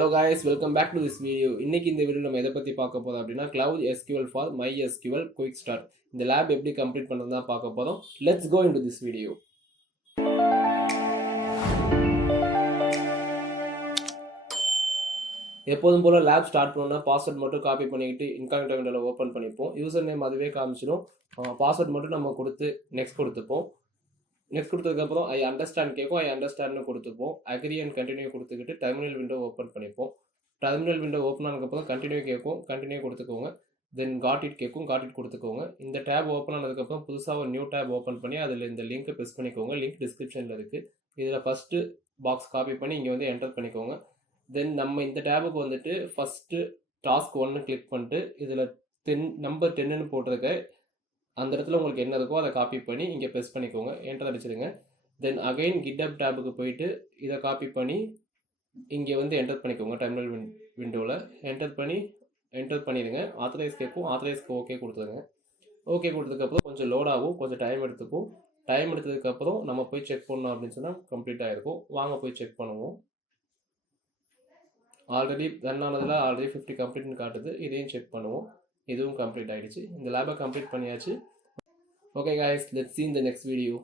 Hello guys, welcome back to this video. இன்னைக்கு இந்த video நம்ம எதை பத்தி பார்க்க போறோம் அப்படின்னா Cloud SQL for MySQL Quick Start. இந்த லேப் எப்படி கம்ப்ளீட் பண்றதுன்னு தான் பார்க்க போறோம். Let's go into this video. எப்போதும் போல லேப் ஸ்டார்ட் பண்ணோம்னா பாஸ்வேர்ட் மட்டும் காப்பி பண்ணிக்கிட்டு இன்காக்னிட்டோ விண்டோல ஓபன் பண்ணிப்போம். யூசர் நேம் அதுவே காமிச்சிடும். பாஸ்வேர்ட் மட்டும் நம்ம கொடுத்து நெக்ஸ்ட் கொடுத்துப்போம். நெக்ஸ்ட் கொடுத்ததுக்கப்புறம் ஐ அண்டர்ஸ்டாண்ட் கேட்கும். ஐ அண்டர்ஸ்டாண்ட்னு கொடுத்துப்போம். அக்ரி அண்ட் கண்டினியூ கொடுத்துக்கிட்டு டெர்மினல் விண்டோ ஓப்பன் பண்ணிப்போம். டெர்மினல் விண்டோ ஓப்பன் ஆனதுக்கப்புறம் கண்டினியூ கேட்கும். கண்டினியூ கொடுத்துக்கோங்க. தென் காட் இட் கேட்கும். காட் இட் கொடுத்துக்கோங்க. இந்த டேப் ஓப்பன் ஆனதுக்கப்புறம் புதுசாக ஒரு நியூ டேப் ஓப்பன் பண்ணி அதில் இந்த லிங்க்கை ப்ரெஸ் பண்ணிக்கோங்க. லிங்க் டிஸ்கிரிப்ஷனில் இருக்குது. இதில் ஃபஸ்ட்டு பாக்ஸ் காப்பி பண்ணி இங்கே வந்து என்டர் பண்ணிக்கோங்க. தென் நம்ம இந்த டேபுக்கு வந்துட்டு ஃபஸ்ட்டு டாஸ்க் 1 கிளிக் பண்ணிட்டு இதில் நம்பர் 10ன்னு போட்டிருக்க அந்த இடத்துல உங்களுக்கு என்ன இருக்கோ அதை காப்பி பண்ணி இங்கே ப்ரெஸ் பண்ணிக்கோங்க. என்டர் அடிச்சிடுங்க. தென் அகைன் கிட்டப் டேபுக்கு போயிட்டு இதை காப்பி பண்ணி இங்கே வந்து என்டர் பண்ணிக்கோங்க. டெர்மினல் விண்டோவில் என்டர் பண்ணிடுங்க. ஆத்தரைஸ் கேட்கும். ஆத்தரைஸ்க்கு ஓகே கொடுத்துருங்க. ஓகே கொடுத்ததுக்கப்புறம் கொஞ்சம் லோட் ஆகும். கொஞ்சம் டைம் எடுத்துக்கும். டைம் எடுத்ததுக்கப்புறம் நம்ம போய் செக் பண்ணோம் அப்படின்னு சொன்னால் கம்ப்ளீட் ஆகிருக்கும். வாங்க போய் செக் பண்ணுவோம். ஆல்ரெடி ரன் ஆனதில் ஆல்ரெடி 50 கம்ப்ளீட்னு காட்டுது. இதையும் செக் பண்ணுவோம். இதுவும் கம்ப்ளீட் ஆகிடுச்சு. இந்த லேபை கம்ப்ளீட் பண்ணியாச்சு. Okay guys, let's see in the next video.